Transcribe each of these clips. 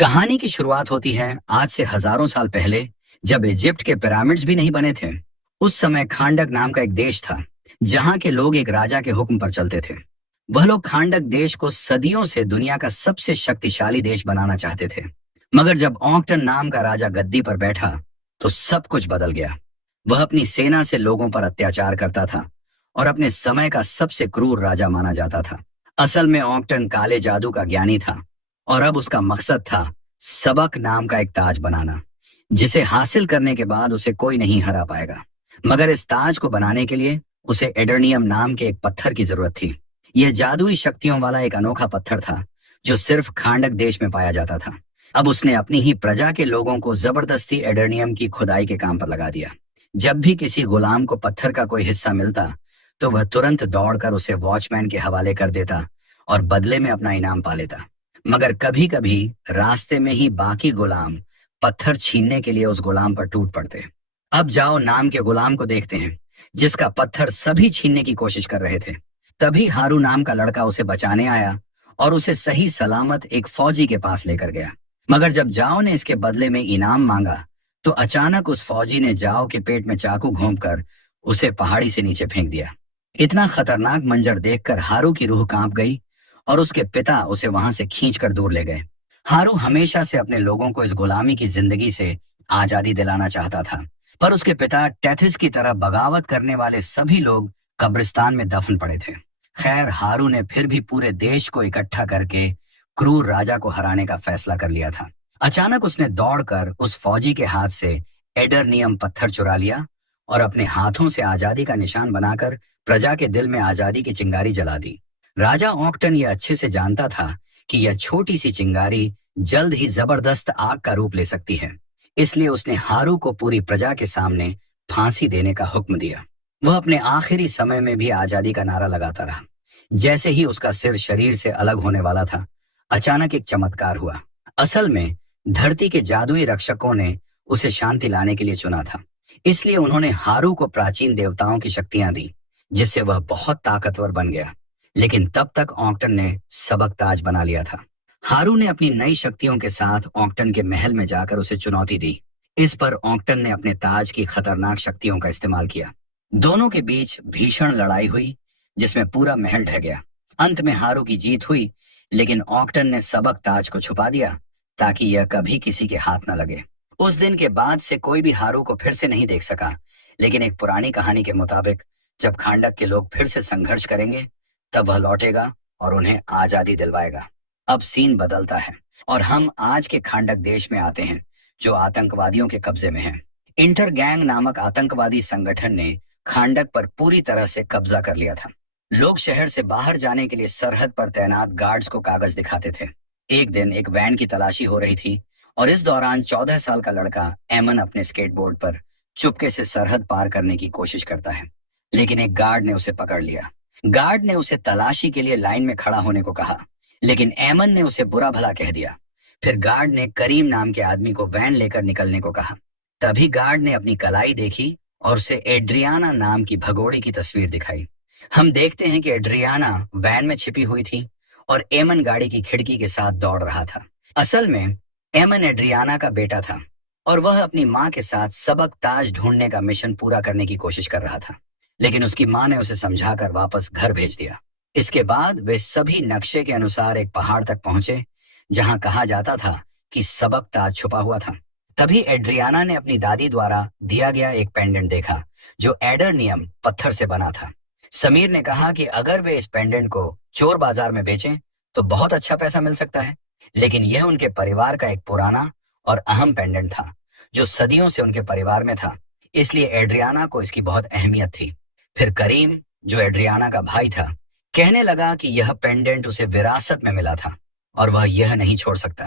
कहानी की शुरुआत होती है आज से हजारों साल पहले, जब इजिप्ट के पिरामिड्स भी नहीं बने थे। उस समय खांडक नाम का एक देश था, जहां के लोग एक राजा के हुक्म पर चलते थे। वह लोग खांडक देश को सदियों से दुनिया का सबसे शक्तिशाली देश बनाना चाहते थे। मगर जब ऑक्टन नाम का राजा गद्दी पर बैठा, तो सब कुछ बदल गया। वह अपनी सेना से लोगों पर अत्याचार करता था और अपने समय का सबसे क्रूर राजा माना जाता था। असल में ऑक्टन काले जादू का ज्ञानी था, और अब उसका मकसद था सबक नाम का एक ताज बनाना, जिसे हासिल करने के बाद उसे कोई नहीं हरा पाएगा। मगर इस ताज को बनाने के लिए उसे एडर्नियम नाम के एक पत्थर की जरूरत थी। यह जादुई शक्तियों वाला एक अनोखा पत्थर था, जो सिर्फ खांडक देश में पाया जाता था। अब उसने अपनी ही प्रजा के लोगों को जबरदस्ती एडर्नियम की खुदाई के काम पर लगा दिया। जब भी किसी गुलाम को पत्थर का कोई हिस्सा मिलता, तो वह तुरंत दौड़कर उसे वॉचमैन के हवाले कर देता और बदले में अपना इनाम पा लेता। मगर कभी कभी रास्ते में ही बाकी गुलाम पत्थर छीनने के लिए उस गुलाम पर टूट पड़ते। अब जाओ नाम के गुलाम को देखते हैं, जिसका पत्थर सभी छीनने की कोशिश कर रहे थे। तभी हारू नाम का लड़का उसे बचाने आया और उसे सही सलामत एक फौजी के पास लेकर गया। मगर जब जाओ ने इसके बदले में इनाम मांगा, तो अचानक उस फौजी ने जाओ के पेट में चाकू घोंपकर उसे पहाड़ी से नीचे फेंक दिया। इतना खतरनाक मंजर देखकर हारू की रूह कांप गई और उसके पिता उसे वहां से खींचकर दूर ले गए। हारू हमेशा से अपने लोगों को इस गुलामी की जिंदगी से आजादी दिलाना चाहता था, पर उसके पिता टेथिस की तरह बगावत करने वाले सभी लोग कब्रिस्तान में दफन पड़े थे। खैर, हारू ने फिर भी पूरे देश को इकट्ठा करके क्रूर राजा को हराने का फैसला कर लिया था। अचानक उसने दौड़कर उस फौजी के हाथ से एडरनियम पत्थर चुरा लिया और अपने हाथों से आजादी का निशान बनाकर प्रजा के दिल में आजादी की चिंगारी जला दी। राजा ऑक्टन यह अच्छे से जानता था कि यह छोटी सी चिंगारी जल्द ही जबरदस्त आग का रूप ले सकती है। इसलिए उसने हारू को पूरी प्रजा के सामने फांसी देने का हुक्म दिया। वह अपने आखिरी समय में भी आजादी का नारा लगाता रहा। जैसे ही उसका सिर शरीर से अलग होने वाला था, अचानक एक चमत्कार हुआ। असल में धरती के जादुई रक्षकों ने उसे शांति लाने के लिए चुना था। इसलिए उन्होंने हारू को प्राचीन देवताओं की शक्तियां दी, जिससे वह बहुत ताकतवर बन गया। लेकिन तब तक ऑक्टन ने सबक ताज बना लिया था। हारू ने अपनी नई शक्तियों के साथ ऑक्टन के महल में जाकर उसे चुनौती दी। इस पर ऑक्टन ने अपने ताज की खतरनाक शक्तियों का इस्तेमाल किया। दोनों के बीच भीषण लड़ाई हुई, जिसमें पूरा महल ढह गया। अंत में हारू की जीत हुई, लेकिन ऑक्टन ने सबक ताज को छुपा दिया ताकि यह कभी किसी के हाथ न लगे। उस दिन के बाद से कोई भी हारू को फिर से नहीं देख सका। लेकिन एक पुरानी कहानी के मुताबिक जब खांडक के लोग फिर से संघर्ष करेंगे, तब वह लौटेगा और उन्हें आजादी दिलवाएगा। अब सीन बदलता है और हम आज के खांडक देश में आते हैं, जो आतंकवादियों के कब्जे में है। इंटर गैंग नामक आतंकवादी संगठन ने खांडक पर पूरी तरह से कब्जा कर लिया था। लोग शहर से बाहर जाने के लिए सरहद पर तैनात गार्ड्स को कागज दिखाते थे। एक दिन एक वैन की तलाशी हो रही थी और इस दौरान 14 साल का लड़का एमन अपने स्केटबोर्ड पर चुपके से सरहद पार करने की कोशिश करता है। लेकिन एक गार्ड ने उसे पकड़ लिया। गार्ड ने उसे तलाशी के लिए लाइन में खड़ा होने को कहा, लेकिन एमन ने उसे बुरा भला कह दिया। फिर गार्ड ने करीम नाम के आदमी को वैन लेकर निकलने को कहा। तभी गार्ड ने अपनी कलाई देखी और उसे एड्रियाना नाम की भगोड़ी की तस्वीर दिखाई। हम देखते हैं कि एड्रियाना वैन में छिपी हुई थी और एमन गाड़ी की खिड़की के साथ दौड़ रहा था। असल में एमन एड्रियाना का बेटा था और वह अपनी माँ के साथ सबक ताज ढूंढने का मिशन पूरा करने की कोशिश कर रहा था। लेकिन उसकी माँ ने उसे समझाकर वापस घर भेज दिया। इसके बाद वे सभी नक्शे के अनुसार एक पहाड़ तक पहुंचे, जहां कहा जाता था कि सबक ताज छुपा हुआ था। तभी एड्रियाना ने अपनी दादी द्वारा दिया गया एक पेंडेंट देखा, जो एडरनियम पत्थर से बना था। समीर ने कहा कि अगर वे इस पेंडेंट को चोर बाजार में बेचें, तो बहुत अच्छा पैसा मिल सकता है। लेकिन यह उनके परिवार का एक पुराना और अहम पेंडेंट था, जो सदियों से उनके परिवार में था। इसलिए एड्रियाना को इसकी बहुत अहमियत थी। फिर करीम, जो एड्रियाना का भाई था, कहने लगा कि यह पेंडेंट उसे विरासत में मिला था और वह यह नहीं छोड़ सकता।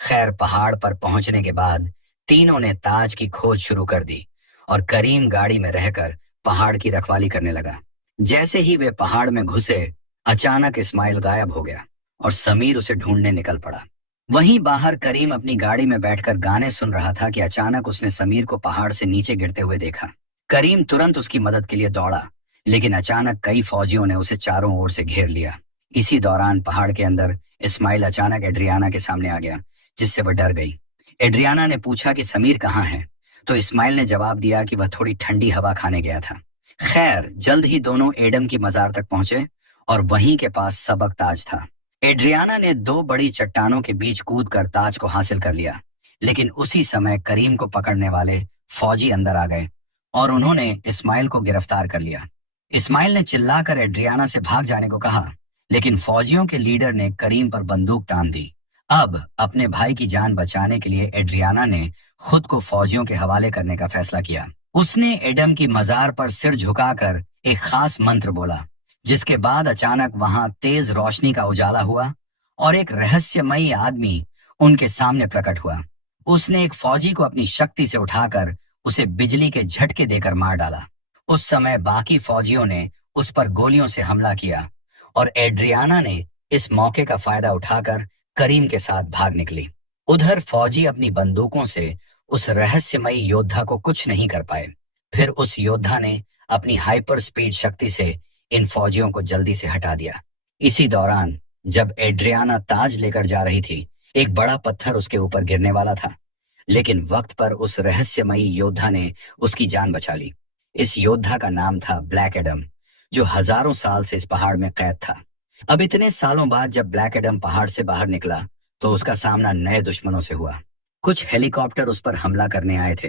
खैर, पहाड़ पर पहुंचने के बाद तीनों ने ताज की खोज शुरू कर दी और करीम गाड़ी में रहकर पहाड़ की रखवाली करने लगा। जैसे ही वे पहाड़ में घुसे, अचानक इस्माइल गायब हो गया और समीर उसे ढूंढने निकल पड़ा। वहीं बाहर करीम अपनी गाड़ी में बैठकर गाने सुन रहा था कि अचानक उसने समीर को पहाड़ से नीचे गिरते हुए देखा। करीम तुरंत उसकी मदद के लिए दौड़ा, लेकिन अचानक कई फौजियों ने उसे चारों ओर से घेर लिया। इसी दौरान पहाड़ के अंदर इस्माइल अचानक एड्रियाना के सामने आ गया, जिससे वह डर गई। एड्रियाना ने पूछा कि समीर कहाँ है, तो इस्माइल ने जवाब दिया कि वह थोड़ी ठंडी हवा खाने गया था। खैर, जल्द ही दोनों एडम की मजार तक पहुंचे और वहीं के पास सबक ताज था। एड्रियाना ने दो बड़ी चट्टानों के बीच कूदकर ताज को हासिल कर लिया, लेकिन उसी समय करीम को पकड़ने वाले फौजी अंदर आ गए और उन्होंने इस्माइल को गिरफ्तार कर लिया। इस्माइल ने चिल्लाकर एड्रियाना से भाग जाने को कहा, लेकिन फौजियों के लीडर ने करीम पर बंदूक तान दी। अब अपने भाई की जान बचाने के लिए एड्रियाना ने खुद को फौजियों के हवाले करने का फैसला किया। उसने एडम की मजार पर सिर झुकाकर एक खास मंत्र बोला, जिसके बाद अचानक वहां तेज रोशनी का उजाला हुआ और एक रहस्यमयी आदमी उनके सामने प्रकट हुआ। उसने एक फौजी को अपनी शक्ति से उठाकर उसे बिजली के झटके देकर मार डाला। उस समय बाकी फौजियों ने उस पर गोलियों से हमला किया और एड्रियाना ने इस मौके का फायदा उठाकर करीम के साथ भाग निकली। उधर फौजी अपनी बंदूकों से उस रहस्यमयी योद्धा को कुछ नहीं कर पाए। फिर उस योद्धा ने अपनी हाइपर स्पीड शक्ति से इन फौजियों को जल्दी से हटा दिया। इसी दौरान जब एड्रियाना ताज लेकर जा रही थी, एक बड़ा पत्थर उसके ऊपर गिरने वाला था, लेकिन वक्त पर उस रहस्यमयी योद्धा ने उसकी जान बचा ली। इस योद्धा का नाम था ब्लैक एडम, जो हजारों साल से इस पहाड़ में कैद था। अब इतने सालों बाद जब ब्लैक एडम पहाड़ से बाहर निकला, तो उसका सामना नए दुश्मनों से हुआ। कुछ हेलीकॉप्टर उस पर हमला करने आए थे,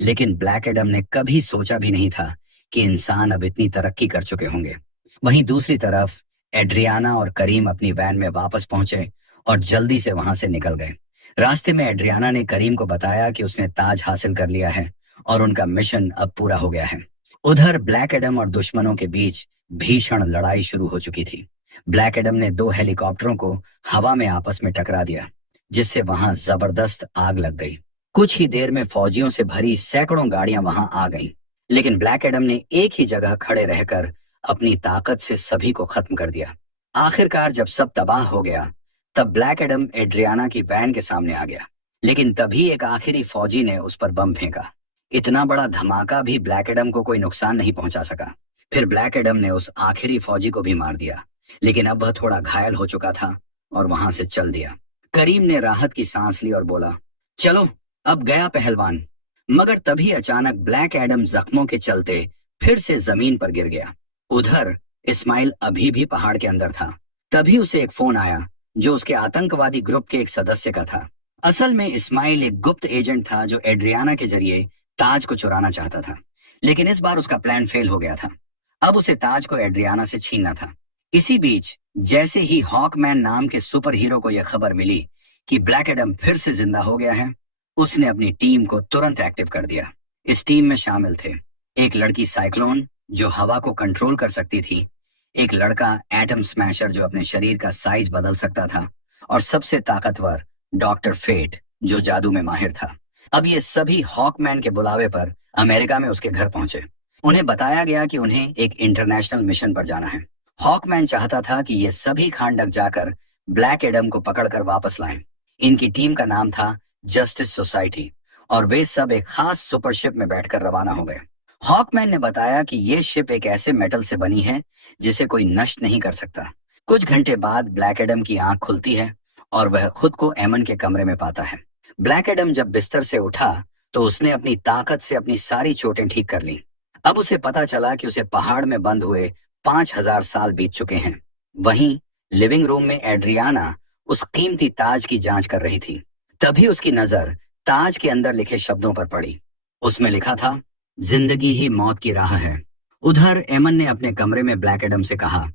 लेकिन ब्लैक एडम ने कभी सोचा भी नहीं था कि इंसान अब इतनी तरक्की कर चुके होंगे। वहीं दूसरी तरफ एड्रियाना और करीम अपनी वैन में वापस पहुंचे और जल्दी से वहां से निकल गए। रास्ते में एड्रियाना ने करीम को बताया कि उसने ताज हासिल कर लिया है और उनका मिशन अब पूरा हो गया है। उधर ब्लैक एडम और दुश्मनों के बीच भीषण लड़ाई शुरू हो चुकी थी। ब्लैक एडम ने दो हेलीकॉप्टरों को हवा में आपस में टकरा दिया, जिससे वहां जबरदस्त आग लग गई। कुछ ही देर में फौजियों से भरी सैकड़ों गाड़ियां वहां आ गईं, लेकिन ब्लैक एडम ने एक ही जगह खड़े रहकर अपनी ताकत से सभी को खत्म कर दिया। आखिरकार जब सब तबाह हो गया, तब ब्लैक एडम एड्रियाना की वैन के सामने आ गया, लेकिन तभी एक आखिरी फौजी ने उस पर बम फेंका। इतना बड़ा धमाका भी ब्लैक एडम को कोई नुकसान नहीं पहुंचा सका। फिर ब्लैक एडम ने उस आखिरी फौजी को भी मार दिया, लेकिन अब वह थोड़ा घायल हो चुका था और वहां से चल दिया। करीम ने राहत की सांस ली और बोला, चलो अब गया पहलवान। मगर तभी अचानक ब्लैक एडम जख्मों के चलते फिर से जमीन पर गिर गया। उधर इस्माइल अभी भी पहाड़ के अंदर था। तभी उसे एक फोन आया, जो उसके आतंकवादी ग्रुप के एक सदस्य का था। असल में इस्माइल एक गुप्त एजेंट था जो एड्रियाना के जरिए ताज को चुराना चाहता था, लेकिन इस बार उसका प्लान फेल हो गया था। अब उसे ताज को एड्रियाना से छीनना था। इसी बीच जैसे ही हॉकमैन नाम के सुपर हीरो को यह खबर मिली कि ब्लैक एडम फिर से जिंदा हो गया है, उसने अपनी टीम को तुरंत एक्टिव कर दिया। इस टीम में शामिल थे एक लड़की साइक्लोन, जो हवा को कंट्रोल कर सकती थी, एक लड़का एटम स्मैशर, जो अपने शरीर का साइज बदल सकता था, और सबसे ताकतवर डॉक्टर फेट, जो जादू में माहिर था। अब ये सभी हॉकमैन के बुलावे पर अमेरिका में उसके घर पहुंचे। उन्हें बताया गया कि उन्हें एक इंटरनेशनल मिशन पर जाना है। हॉकमैन चाहता था कि ये सभी खांडक जाकर ब्लैक एडम को पकड़कर वापस लाएं। इनकी टीम का नाम था जस्टिस सोसाइटी, और वे सब एक खास सुपरशिप में बैठकर रवाना हो गए। हॉकमैन ने बताया कि ये शिप एक ऐसे मेटल से बनी है जिसे कोई नष्ट नहीं कर सकता। कुछ घंटे बाद ब्लैक एडम की आंख खुलती है और वह खुद को एमन के कमरे में पाता है। ब्लैक एडम जब बिस्तर से उठा तो उसने अपनी ताकत से अपनी सारी चोटें ठीक कर ली। अब उसे पता चला कि उसे पहाड़ में बंद हुए 5000 साल बीत चुके हैं। वहीं लिविंग रूम में एड्रियाना उस कीमती ताज की जांच कर रही थी। तभी उसकी नजर ताज के अंदर लिखे शब्दों पर पड़ी। उसमें लिखा था, जिंदगी ही मौत की राह है। उधर एमन ने अपने कमरे में ब्लैक एडम से कहा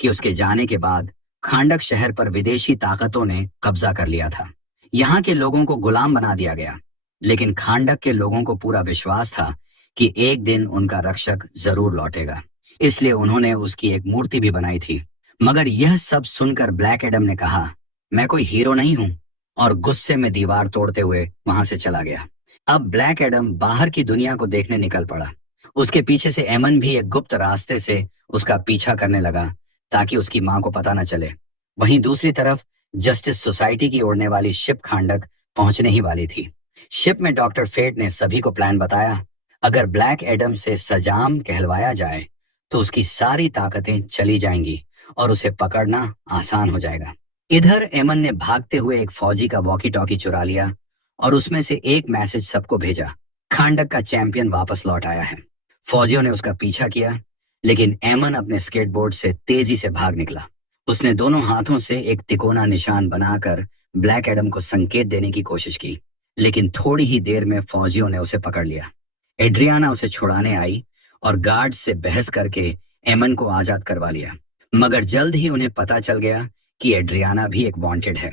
कि उसके जाने के बाद खांडक शहर पर विदेशी ताकतों ने कब्जा कर लिया था। यहाँ के लोगों को गुलाम बना दिया गया, लेकिन खांडक के लोगों को पूरा विश्वास था कि एक दिन उनका रक्षक जरूर लौटेगा। इसलिए उन्होंने उसकी एक मूर्ति भी बनाई थी। मगर यह सब सुनकर ब्लैक एडम ने कहा, मैं कोई हीरो नहीं हूं, और गुस्से में दीवार तोड़ते हुए वहां से चला गया। अब ब्लैक एडम बाहर की दुनिया को देखने निकल पड़ा। उसके पीछे से एमन भी एक गुप्त रास्ते से उसका पीछा करने लगा, ताकि उसकी मां को पता न चले। वहीं दूसरी तरफ जस्टिस सोसाइटी की उड़ने वाली शिप खांडक पहुंचने ही वाली थी। शिप में डॉक्टर फेट ने सभी को प्लान बताया। अगर ब्लैक एडम से सजाम कहलवाया जाए तो उसकी सारी ताकतें चली जाएंगी और उसे पकड़ना आसान हो जाएगा। इधर एमन ने भागते हुए एक फौजी का वॉकी टॉकी चुरा लिया और उसमें से एक मैसेज सबको भेजा, खांडक का चैंपियन वापस लौट आया है। फौजियों ने उसका पीछा किया, लेकिन एमन अपने स्केटबोर्ड से तेजी से भाग निकला। उसने दोनों हाथों से एक तिकोना निशान बनाकर ब्लैक एडम को संकेत देने की कोशिश की, लेकिन थोड़ी ही देर में फौजियों ने उसे पकड़ लिया। एड्रियाना उसे छुड़ाने आई और गार्ड से बहस करके एमन को आजाद करवा लिया, मगर जल्द ही उन्हें पता चल गया कि एड्रियाना भी एक वांटेड है।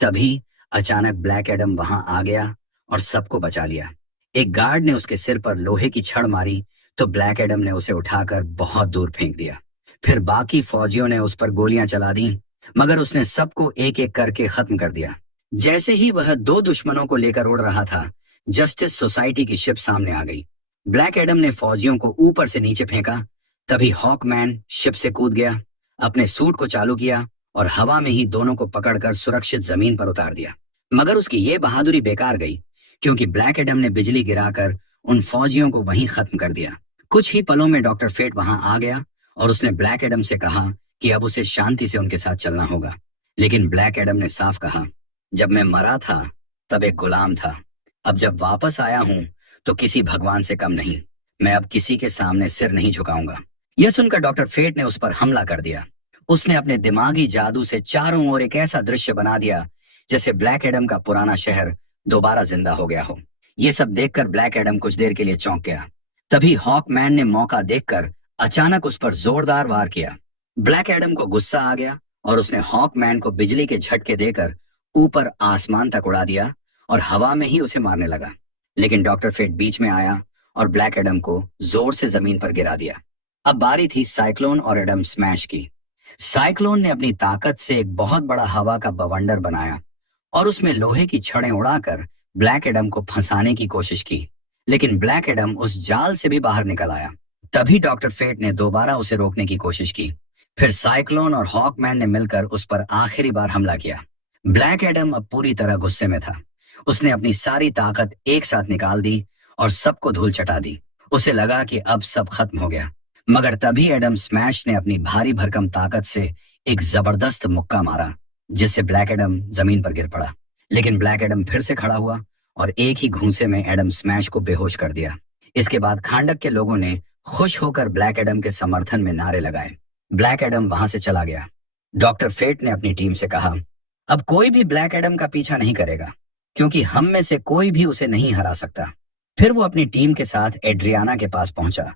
तभी अचानक ब्लैक एडम वहां आ गया और सबको बचा लिया। एक गार्ड ने उसके सिर पर लोहे की छड़ मारी तो ब्लैक एडम ने उसे उठाकर बहुत दूर फेंक दिया। फिर बाकी फौजियों ने उस पर गोलियां चला दी, मगर उसने सबको एक एक करके खत्म कर दिया। जैसे ही वह दो दुश्मनों को लेकर उड़ रहा था, जस्टिस सोसाइटी की शिप सामने आ गई। ब्लैक एडम ने फौजियों को ऊपर से नीचे फेंका। तभी हॉकमैन शिप से कूद गया, अपने सूट को चालू किया और हवा में ही दोनों को पकड़कर सुरक्षित जमीन पर उतार दिया। मगर उसकी ये बहादुरी बेकार गई, क्योंकि ब्लैक एडम ने बिजली गिराकर उन फौजियों को वहीं खत्म कर दिया। कुछ ही पलों में डॉक्टर फेट वहां आ गया और उसने ब्लैक एडम से कहा कि अब उसे शांति से उनके साथ चलना होगा। लेकिन ब्लैक एडम ने साफ कहा, जब मैं मरा था तब एक गुलाम था, अब जब वापस आया हूं तो किसी भगवान से कम नहीं। मैं अब किसी के सामने सिर नहीं झुकाऊंगा। यह सुनकर डॉक्टर फेट ने उस पर हमला कर दिया। उसने अपने दिमागी जादू से चारों ओर एक ऐसा दृश्य बना दिया जैसे ब्लैक एडम का पुराना शहर दोबारा जिंदा हो गया हो। यह सब देखकर ब्लैक एडम कुछ देर के लिए चौंक गया। तभी हॉकमैन ने मौका देखकर अचानक उस पर जोरदार वार किया। ब्लैक एडम को गुस्सा आ गया और उसने हॉकमैन को बिजली के झटके देकर ऊपर आसमान तक उड़ा दिया और हवा में ही उसे मारने लगा। लेकिन डॉक्टर फेट बीच में आया और ब्लैक एडम को जोर से जमीन पर गिरा दिया। अब बारी थी साइक्लोन और एडम स्मैश की। साइक्लोन ने अपनी ताकत से एक बहुत बड़ा हवा का बवंडर बनाया और उसमें लोहे की छड़ें उड़ाकर ब्लैक एडम को फंसाने की कोशिश की, लेकिन ब्लैक एडम उस जाल से भी बाहर निकल आया। तभी डॉक्टर फेट ने दोबारा उसे रोकने की कोशिश की। फिर साइक्लोन और हॉकमैन ने मिलकर उस पर आखिरी बार हमला किया। ब्लैक एडम अब पूरी तरह गुस्से में था। उसने अपनी सारी ताकत एक साथ निकाल दी और सबको धूल चटा दी। उसे लगा कि अब सब खत्म हो गया, मगर तभी एडम स्मैश ने अपनी भारी भरकम ताकत से एक जबरदस्त मुक्का मारा, जिससे ब्लैक एडम जमीन पर गिर पड़ा। लेकिन ब्लैक एडम फिर से खड़ा हुआ और एक ही घूंसे में एडम स्मैश को बेहोश कर दिया। इसके बाद खांडक के लोगों ने खुश होकर ब्लैक एडम के समर्थन में नारे लगाए। ब्लैक एडम वहां से चला गया। डॉक्टर फेट ने अपनी टीम से कहा, अब कोई भी ब्लैक एडम का पीछा नहीं करेगा, क्योंकि हम में से कोई भी उसे नहीं हरा सकता। फिर वो अपनी टीम के साथ एड्रियाना के पास पहुंचा,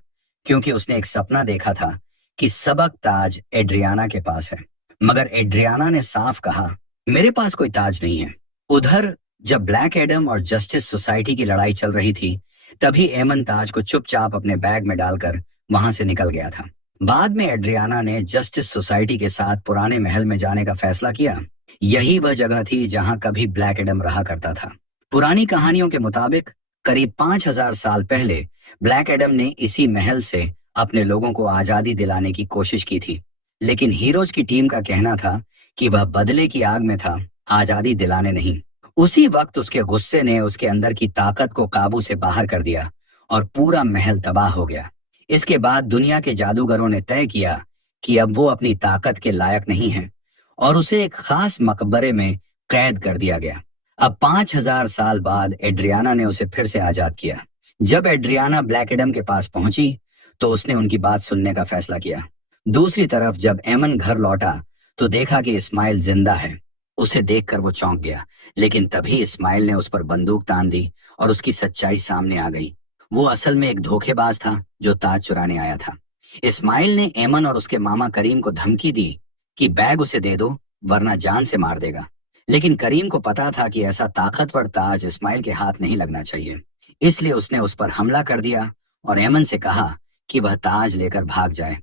क्योंकि उसने एक सपना देखा था कि सबक ताज एड्रियाना के पास है। मगर एड्रियाना ने साफ कहा, मेरे पास कोई ताज नहीं है। उधर जब ब्लैक एडम और जस्टिस सोसाइटी की लड़ाई चल रही थी, तभी एमन ताज को चुपचाप अपने बैग में डालकर वहां से निकल गया था। बाद में एड्रियाना ने जस्टिस सोसाइटी के साथ पुराने महल में जाने का फैसला किया। यही वह जगह थी जहां कभी ब्लैक एडम रहा करता था। पुरानी कहानियों के मुताबिक करीब 5000 साल पहले ब्लैक एडम ने इसी महल से अपने लोगों को आजादी दिलाने की कोशिश की थी, लेकिन हीरोज की टीम का कहना था कि वह बदले की आग में था, आजादी दिलाने नहीं। उसी वक्त उसके गुस्से ने उसके अंदर की ताकत को काबू से बाहर कर दिया और पूरा महल तबाह हो गया। इसके बाद दुनिया के जादूगरों ने तय किया कि अब वो अपनी ताकत के लायक नहीं है और उसे एक खास मकबरे में कैद कर दिया गया। अब 5000 साल बाद एड्रियाना ने उसे फिर से आजाद किया। जब एड्रियाना ब्लैक एडम के पास पहुंची तो उसने उनकी बात सुनने का फैसला किया। दूसरी तरफ जब एमन घर लौटा तो देखा कि इस्माइल जिंदा है। उसे देखकर वो चौंक गया, लेकिन तभी इस्माइल ने उस पर बंदूक तान दी और उसकी सच्चाई सामने आ गई। वो असल में एक धोखेबाज था जो ताज चुराने आया था। इस्माइल ने एमन और उसके मामा करीम को धमकी दी कि बैग उसे दे दो वरना जान से मार देगा। लेकिन करीम को पता था कि ऐसा ताकतवर ताज इस्माइल के हाथ नहीं लगना चाहिए, इसलिए उसने उस पर हमला कर दिया और एमन से कहा कि वह ताज लेकर भाग जाए।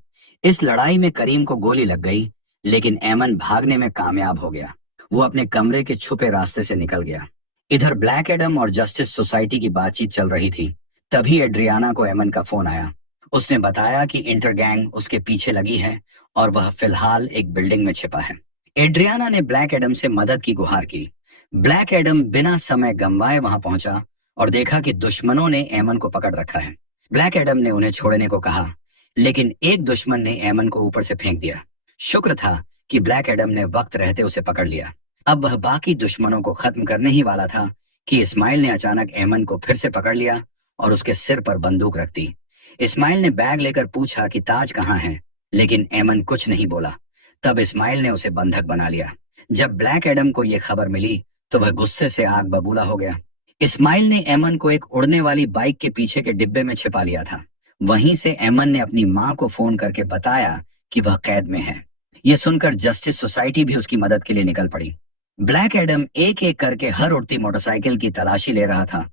इस लड़ाई में करीम को गोली लग गई, लेकिन एमन भागने में कामयाब हो गया। वो अपने कमरे के छुपे रास्ते से निकल गया। इधर ब्लैक एडम और जस्टिस सोसाइटी की बातचीत चल रही थी। तभी एड्रियाना को एमन का फोन आया। उसने बताया कि इंटर गैंग उसके पीछे लगी है और वह फिलहाल एक बिल्डिंग में छिपा है। एड्रियाना ने ब्लैक एडम से मदद की गुहार की। ब्लैक एडम बिना समय गंवाए वहां पहुंचा और देखा कि दुश्मनों ने एमन को पकड़ रखा है। ब्लैक एडम ने उन्हें छोड़ने को कहा, लेकिन एक दुश्मन ने एमन को ऊपर से फेंक दिया। शुक्र था कि ब्लैक एडम ने वक्त रहते उसे पकड़ लिया। अब वह बाकी दुश्मनों को खत्म करने ही वाला था कि इस्माइल ने अचानक एमन को फिर से पकड़ लिया और उसके सिर पर बंदूक रख दी। इस्माइल ने बैग लेकर पूछा कि ताज कहाँ है, लेकिन एमन कुछ नहीं बोला। तब इस्माइल ने उसे बंधक बना लिया। जब ब्लैक एडम को यह खबर मिली तो वह गुस्से से आग बबूला हो गया। इस्माइल ने एमन को एक उड़ने वाली बाइक के पीछे के डिब्बे में छिपा लिया था। वहीं से एमन ने अपनी माँ को फोन करके बताया कि वह कैद में है। यह सुनकर जस्टिस सोसाइटी भी उसकी मदद के लिए निकल पड़ी। ब्लैक एडम एक एक करके हर उड़ती मोटरसाइकिल की तलाशी ले रहा था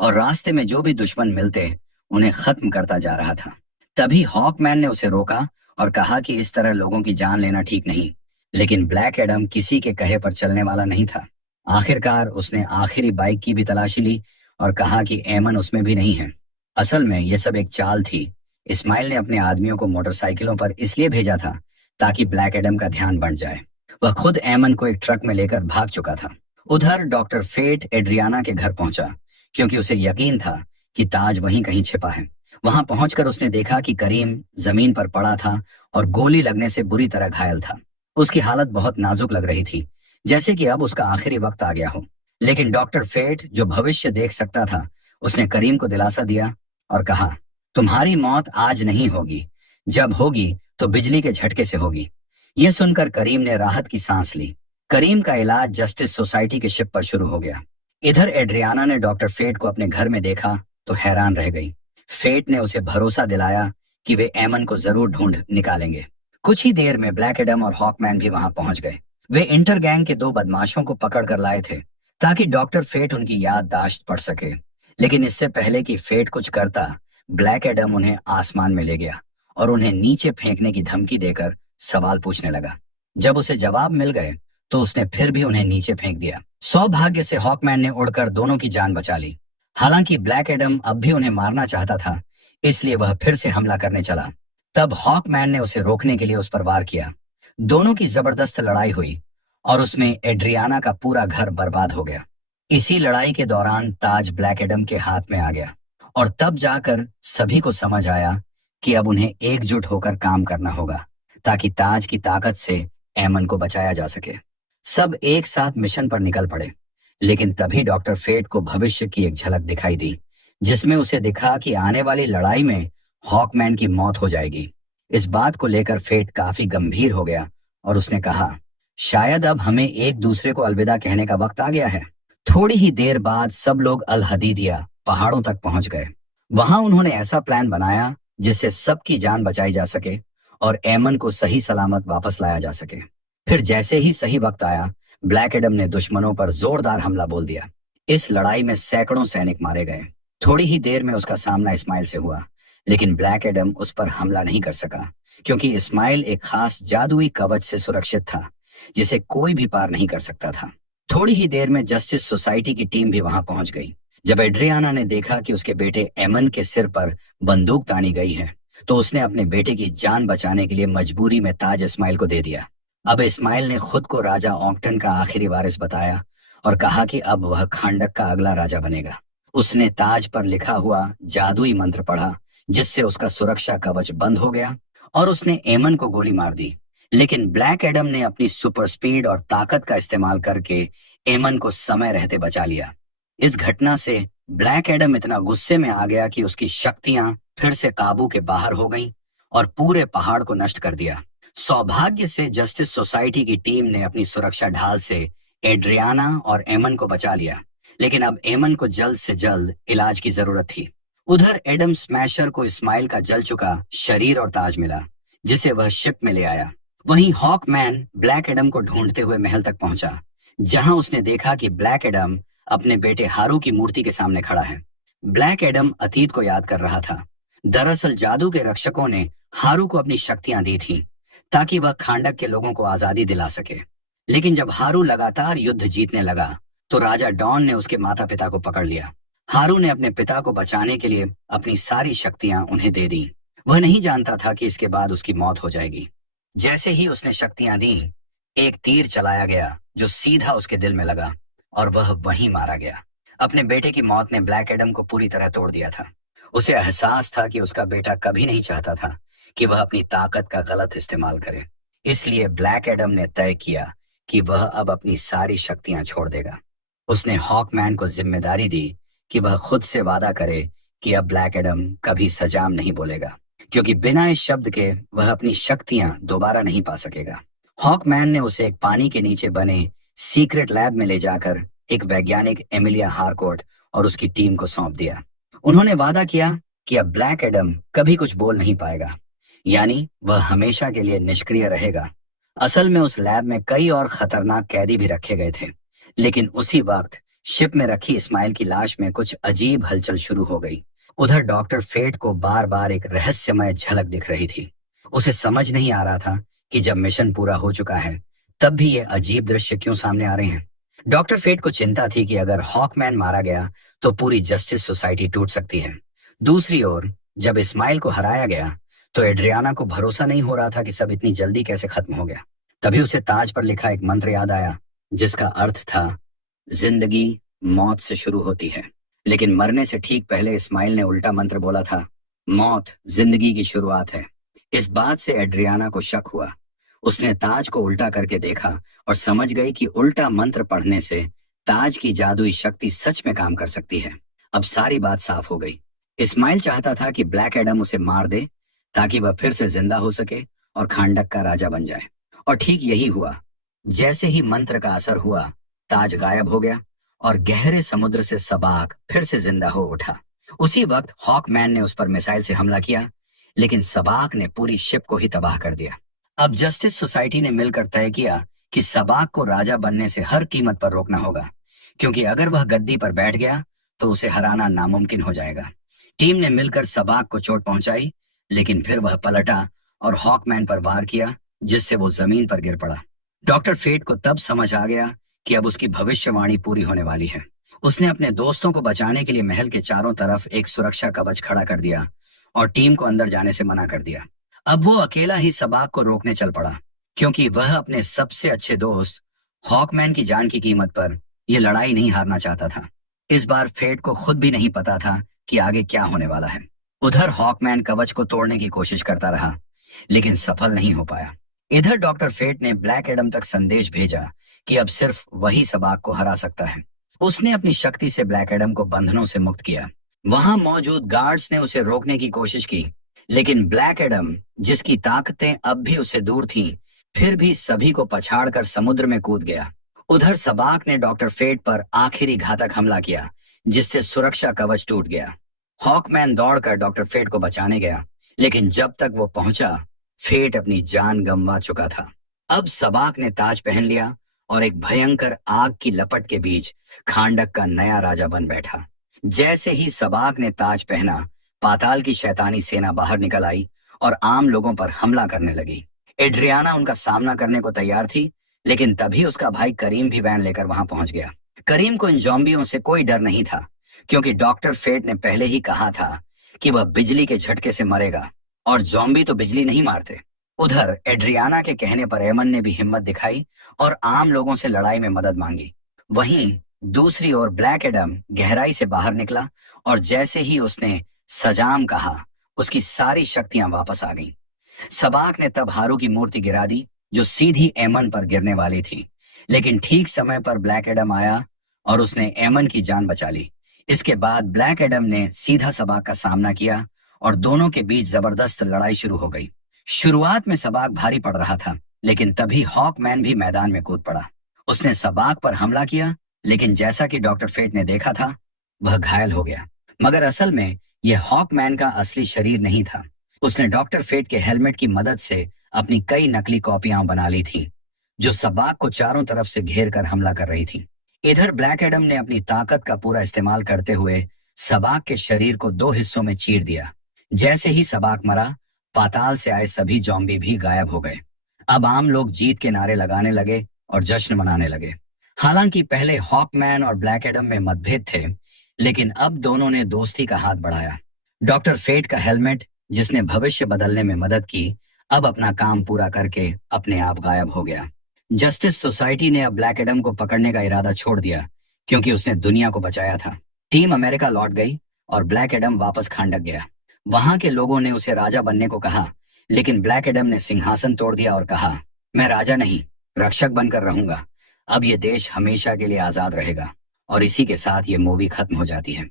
और रास्ते में जो भी दुश्मन मिलते उन्हें खत्म करता जा रहा था। तभी हॉकमैन ने उसे रोका और कहा कि इस तरह लोगों की जान लेना ठीक नहीं। लेकिन ब्लैक एडम किसी के कहे पर चलने वाला नहीं था। आखिरकार उसने आखिरी बाइक की भी तलाशी ली और कहा कि एमन उसमें भी नहीं है। असल में यह सब एक चाल थी। इस्माइल ने अपने आदमियों को मोटरसाइकिलों पर इसलिए भेजा था ताकि ब्लैक एडम का ध्यान बढ़ जाए। वह खुद एमन को एक ट्रक में लेकर भाग चुका था। उधर डॉक्टर फेट एड्रियाना के घर पहुंचा क्योंकि उसे यकीन था कि ताज वहीं कहीं छिपा है। वहां पहुंचकर उसने देखा कि करीम जमीन पर पड़ा था और गोली लगने से बुरी तरह घायल था। उसकी हालत बहुत नाजुक लग रही थी, जैसे कि अब उसका आखिरी वक्त आ गया हो। लेकिन डॉक्टर फेट, जो भविष्य देख सकता था, उसने करीम को दिलासा दिया और कहा, तुम्हारी मौत आज नहीं होगी, जब होगी तो बिजली के झटके से होगी। यह सुनकर करीम ने राहत की सांस ली। करीम का इलाज जस्टिस सोसाइटी के शिप पर शुरू हो गया। इधर एड्रियाना ने डॉक्टर फेट को अपने घर में देखा तो हैरान रह गई। फेट ने उसे भरोसा दिलाया कि वे एमन को जरूर ढूंढ निकालेंगे। कुछ ही देर में ब्लैक एडम और हॉकमैन भी वहां पहुंच गए। वे इंटर गैंग के 2 बदमाशों को पकड़ कर लाए थे ताकि डॉक्टर फेट उनकी याददाश्त पढ़ सके। लेकिन इससे पहले कि फेट कुछ करता, ब्लैक एडम उन्हें आसमान में ले गया और उन्हें नीचे फेंकने की धमकी देकर सवाल पूछने लगा। जब उसे जवाब मिल गए तो उसने फिर भी उन्हें नीचे फेंक दिया। सौभाग्य से हॉकमैन ने उड़कर दोनों की जान बचा ली। हालांकि ब्लैक एडम अब भी उन्हें मारना चाहता था, इसलिए वह फिर से हमला करने चला। तब हॉकमैन ने उसे रोकने के लिए उस पर वार किया। दोनों की जबरदस्त लड़ाई हुई और उसमें एड्रियाना का पूरा घर बर्बाद हो गया। इसी लड़ाई के दौरान ताज ब्लैक एडम के हाथ में आ गया और तब जाकर सभी को समझ आया कि अब उन्हें एकजुट होकर काम करना होगा ताकि ताज की ताकत से एमन को बचाया जा सके। सब एक साथ मिशन पर निकल पड़े। लेकिन तभी डॉक्टर फेट को भविष्य की एक झलक दिखाई दी, जिसमें उसे दिखा कि आने वाली लड़ाई में हॉकमैन की मौत हो जाएगी। इस बात को लेकर फेट काफी गंभीर हो गया और उसने कहा, शायद अब हमें एक दूसरे को अलविदा कहने का वक्त आ गया है। थोड़ी ही देर बाद सब लोग अल हदीदिया पहाड़ों तक पहुंच गए। वहां उन्होंने ऐसा प्लान बनाया जिससे सबकी जान बचाई जा सके और एमन को सही सलामत वापस लाया जा सके। फिर जैसे ही सही वक्त आया, ब्लैक एडम ने दुश्मनों पर जोरदार हमला बोल दिया। इस लड़ाई में सैकड़ों सैनिक मारे गए। थोड़ी ही देर में उसका सामना इस्माइल से हुआ, लेकिन ब्लैक एडम उस पर हमला नहीं कर सका क्योंकि इस्माइल एक खास जादुई कवच से सुरक्षित था जिसे कोई भी पार नहीं कर सकता था। थोड़ी ही देर में जस्टिस सोसाइटी की टीम भी वहां पहुंच गई। जब एड्रियाना ने देखा कि उसके बेटे एमन के सिर पर बंदूक तानी गई है तो उसने अपने बेटे की जान बचाने के लिए मजबूरी में ताज इस्माइल को दे दिया। अब इस्माइल ने खुद को राजा ऑक्टन का आखिरी वारिस बताया और कहा कि अब वह खांडक का अगला राजा बनेगा। उसने ताज पर लिखा हुआ जादुई मंत्र पढ़ा जिससे उसका सुरक्षा कवच बंद हो गया और उसने एमन को गोली मार दी। लेकिन ब्लैक एडम ने अपनी सुपर स्पीड और ताकत का इस्तेमाल करके एमन को समय रहते बचा लिया। इस घटना से ब्लैक एडम इतना गुस्से में आ गया कि उसकी शक्तियां फिर से काबू के बाहर हो गईं और पूरे पहाड़ को नष्ट कर दिया। सौभाग्य से जस्टिस सोसाइटी की टीम ने अपनी सुरक्षा ढाल से एड्रियाना और एमन को बचा लिया, लेकिन अब एमन को जल्द से जल्द इलाज की जरूरत थी। उधर एडम स्मैशर को इस्माइल का जल चुका शरीर और ताज मिला, जिसे वह शिप में ले आया। वहीं हॉकमैन ब्लैक एडम को ढूंढते हुए महल तक पहुंचा, जहां उसने देखा कि ब्लैक एडम अपने बेटे हारू की मूर्ति के सामने खड़ा है। ब्लैक एडम अतीत को याद कर रहा था। दरअसल जादू के रक्षकों ने हारू को अपनी शक्तियां दी थी ताकि वह खांडक के लोगों को आजादी दिला सके। लेकिन जब हारू लगातार युद्ध जीतने लगा तो राजा डॉन ने उसके माता पिता को पकड़ लिया। हारू ने अपने पिता को बचाने के लिए अपनी सारी शक्तियां उन्हें दे दी। वह नहीं जानता था कि इसके बाद उसकी मौत हो जाएगी। जैसे ही उसने शक्तियां दी, एक तीर चलाया गया जो सीधा उसके दिल में लगा और वह वहीं मारा गया। अपने बेटे की मौत ने ब्लैक एडम को पूरी तरह तोड़ दिया था। उसे एहसास था कि उसका बेटा कभी नहीं चाहता था कि वह अपनी ताकत का गलत इस्तेमाल करे। इसलिए ब्लैक एडम ने तय किया कि वह अब अपनी सारी शक्तियां छोड़ देगा। उसने हॉकमैन को जिम्मेदारी दी कि वह खुद से वादा करे कि अब ब्लैक एडम कभी सजाम नहीं बोलेगा, क्योंकि बिना इस शब्द के वह अपनी शक्तियां दोबारा नहीं पा सकेगा। हॉकमैन ने उसे एक पानी के नीचे बने सीक्रेट लैब में ले जाकर एक वैज्ञानिक एमिलिया हारकोर्ट और उसकी टीम को सौंप दिया। उन्होंने वादा किया कि अब ब्लैक एडम कभी कुछ बोल नहीं पाएगा, यानी वह हमेशा के लिए निष्क्रिय रहेगा। असल में उस लैब में कई और खतरनाक कैदी भी रखे गए थे, लेकिन उसी वक्त शिप में रखी इस्माइल की लाश में कुछ अजीब हलचल शुरू हो गई। उधर डॉक्टर फेट को बार बार एक रहस्यमय झलक दिख रही थी। उसे समझ नहीं आ रहा था कि जब मिशन पूरा हो चुका है तब भी ये अजीब दृश्य क्यों सामने आ रहे हैं। डॉक्टर फेट को चिंता थी कि अगर हॉकमैन मारा गया तो पूरी जस्टिस सोसाइटी टूट सकती है। दूसरी ओर जब इस्माइल को हराया गया तो एड्रियाना को भरोसा नहीं हो रहा था कि सब इतनी जल्दी कैसे खत्म हो गया। तभी उसे ताज पर लिखा एक मंत्र याद आया, जिसका अर्थ था, जिंदगी मौत से शुरू होती है। लेकिन मरने से ठीक पहले इस्माइल ने उल्टा मंत्र बोला था, मौत जिंदगी की शुरुआत है। इस बात से एड्रियाना को शक हुआ। उसने ताज को उल्टा करके देखा और समझ गई कि उल्टा मंत्र पढ़ने से ताज की जादुई शक्ति सच में काम कर सकती है। अब सारी बात साफ हो गई। इस्माइल चाहता था कि ब्लैक एडम उसे मार दे ताकि वह फिर से जिंदा हो सके और खांडक का राजा बन जाए। और ठीक यही हुआ। जैसे ही मंत्र का असर हुआ, ताज गायब हो गया और गहरे समुद्र से सबाक फिर से जिंदा हो उठा। उसी वक्त हॉकमैन ने उस पर मिसाइल से हमला किया, लेकिन सबाक ने पूरी शिप को ही तबाह कर दिया। अब जस्टिस सोसाइटी ने मिलकर तय किया कि सबाक को राजा बनने से हर कीमत पर रोकना होगा, क्योंकि अगर वह गद्दी पर बैठ गया तो उसे हराना नामुमकिन हो जाएगा। टीम ने मिलकर सबाक को चोट पहुंचाई, लेकिन फिर वह पलटा और हॉकमैन पर वार किया, जिससे वो जमीन पर गिर पड़ा। डॉक्टर फेट को तब समझ आ गया कि अब उसकी भविष्यवाणी पूरी होने वाली है। उसने अपने दोस्तों को बचाने के लिए महल के चारों तरफ एक सुरक्षा कवच खड़ा कर दिया और टीम को अंदर जाने से मना कर दिया। अब वो अकेला ही सबाक को रोकने चल पड़ा, क्योंकि वह अपने सबसे अच्छे दोस्त हॉकमैन की जान की कीमत पर यह लड़ाई नहीं हारना चाहता था। इस बार फेट को खुद भी नहीं पता था कि आगे क्या होने वाला है। उधर हॉकमैन कवच को तोड़ने की कोशिश करता रहा, लेकिन सफल नहीं हो पाया। इधर डॉक्टर फेट ने ब्लैक एडम तक संदेश भेजा कि अब सिर्फ वही सबाक को हरा सकता है। उसने अपनी शक्ति से ब्लैक एडम को बंधनों से मुक्त किया। वहां मौजूद गार्ड्स ने उसे रोकने की कोशिश की, लेकिन ब्लैक एडम, जिसकी ताकतें अब भी उससे दूर थीं, फिर भी सभी को पछाड़कर समुद्र में कूद गया। उधर सबाक ने डॉक्टर फेट पर आखिरी घातक हमला किया, जिससे सुरक्षा कवच टूट गया। हॉकमैन दौड़कर डॉक्टर फेट को बचाने गया, लेकिन जब तक वो पहुंचा, फेट अपनी जान गंवा चुका था। अब सबाक ने ताज पहन लिया और एक भयंकर आग की लपट के बीच खांडक का नया राजा बन बैठा। जैसे ही सबाक ने ताज पहना, पाताल की शैतानी सेना बाहर निकल आई और आम लोगों पर हमला करने लगी। एड्रियाना उनका सामना करने को तैयार थी, लेकिन तभी उसका भाई करीम भी वैन लेकर वहां पहुंच गया। करीम को इन ज़ॉम्बियों से कोई डर नहीं था, क्योंकि डॉक्टर फेट ने पहले ही कहा था कि वह बिजली के झटके से मरेगा और ज़ॉम्बी तो बिजली नहीं मारते। उधर एड्रियाना के कहने पर एमन ने भी हिम्मत दिखाई और आम लोगों से लड़ाई में मदद मांगी। वहीं दूसरी ओर ब्लैक एडम गहराई से बाहर निकला और जैसे ही उसने सजाम कहा, उसकी सारी शक्तियां वापस आ गईं। सबाक ने तब हारू की मूर्ति गिरा दी, जो सीधी एमन पर गिरने वाली थी, लेकिन ठीक समय पर ब्लैक एडम आया और उसने एमन की जान बचा ली। इसके बाद ब्लैक एडम ने सीधा सबाक का सामना किया और दोनों के बीच जबरदस्त लड़ाई शुरू हो गई। शुरुआत में सबाक भारी पड़ रहा था, लेकिन तभी हॉकमैन भी मैदान में कूद पड़ा। उसने सबाक पर हमला किया, लेकिन जैसा कि डॉक्टर फेट ने देखा था, वह घायल हो गया। मगर असल में यह हॉकमैन का असली शरीर नहीं था। उसने डॉक्टर फेट के हेलमेट की मदद से अपनी कई नकली कॉपियां बना ली थी, जो सबाक को चारों तरफ से घेर कर हमला कर रही थी। इधर ब्लैक एडम ने अपनी ताकत का पूरा इस्तेमाल करते हुए सबाक के शरीर को दो हिस्सों में चीर दिया। जैसे ही सबाक मरा, पाताल से आए सभी ज़ॉम्बी भी गायब हो गए। अब आम लोग जीत के नारे लगाने लगे और जश्न मनाने लगे। हालांकि पहले हॉकमैन और ब्लैक एडम में मतभेद थे, लेकिन अब दोनों ने दोस्ती का हाथ बढ़ाया। डॉक्टर फेट का हेलमेट, जिसने भविष्य बदलने में मदद की, अब अपना काम पूरा करके अपने आप गायब हो गया। जस्टिस सोसाइटी ने अब ब्लैक एडम को पकड़ने का इरादा छोड़ दिया, क्योंकि उसने दुनिया को बचाया था। टीम अमेरिका लौट गई और ब्लैक एडम वापस खांडक गया। वहां के लोगों ने उसे राजा बनने को कहा, लेकिन ब्लैक एडम ने सिंहासन तोड़ दिया और कहा, मैं राजा नहीं, रक्षक बनकर रहूंगा। अब ये देश हमेशा के लिए आजाद रहेगा। और इसी के साथ ये मूवी खत्म हो जाती है।